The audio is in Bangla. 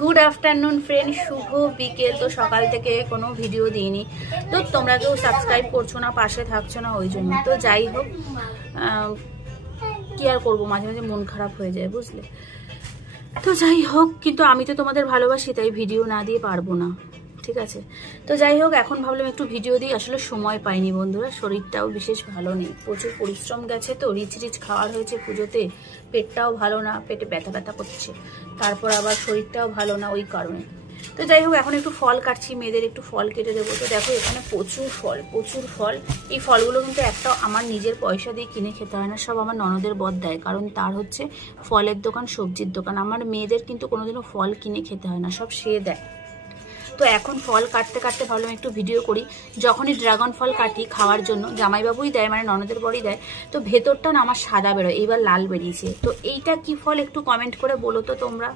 গুড আফটারনুন ফ্রেন্ড, শুভ বিকেল। তো সকাল থেকে কোনো ভিডিও দিইনি, তো তোমরা কেউ সাবস্ক্রাইব করছো না, পাশে থাকছো না, ওই জন্য। তো যাই হোক, কি আর করবো, মাঝে মাঝে মন খারাপ হয়ে যায়, বুঝলে। তো যাই হোক, কিন্তু আমি তো তোমাদের ভালোবাসি, তাই ভিডিও না দিয়ে পারবো না, ঠিক আছে। তো যাই হোক, এখন ভাবলাম একটু ভিডিও দিই। আসলে সময় পাইনি বন্ধুরা, শরীরটাও বিশেষ ভালো নেই, প্রচুর পরিশ্রম গেছে, তো রিচ রিচ খাওয়ার হয়েছে পুজোতে, পেটটাও ভালো না, পেটে ব্যথা ব্যথা করছে, তারপর আবার শরীরটাও ভালো না, ওই কারণে। তো যাই হোক, এখন একটু ফল কাটছি, মেয়েদের একটু ফল কেটে দেবো। তো দেখো এখানে প্রচুর ফল। এই ফলগুলো কিন্তু একটাও আমার নিজের পয়সা দিয়ে কিনে খেতে হয় না, সব আমার ননদের বর দেয়, কারণ তার হচ্ছে ফলের দোকান, সবজির দোকান। আমার মেয়েদের কিন্তু কোনোদিনও ফল কিনে খেতে হয় না, সব সে দেয়। তো এখন ফল কাটতে কাটতে ভাবলাম একটু ভিডিও করি। যখনই ড্রাগন ফল কাটি খাওয়ার জন্য, জামাইবাবুই দেয়, মানে ননদের বরই দেয়, তো ভেতরটা না আমার সাদা বেরোয়, এইবার লাল বেরিয়েছে। তো এইটা কি ফল একটু কমেন্ট করে বলো তো তোমরা।